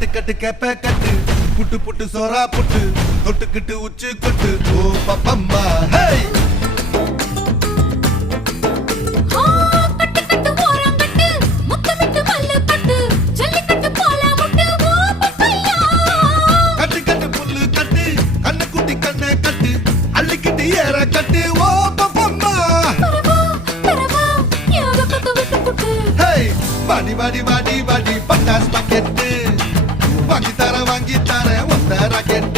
கட்டு கட்டு கேப்ப கட்டு புட்டு புட்டு சோரா புட்டு தொட்டுக்கிட்டு உச்சு கொட்டு ஓ பப்பம்மா ஹே கட்டு கட்டு புல்லு கட்டு கண்ணு குட்டி கண்ணை கட்டு அள்ளிக்கிட்டு ஏற கட்டு ஓ பப்பம்மா ஹே வாடி வாடி வாடி வாடி பட்டாஸ் பாக்கெட்டு வாங்கி தர ஒத்த ராக்கெட்டு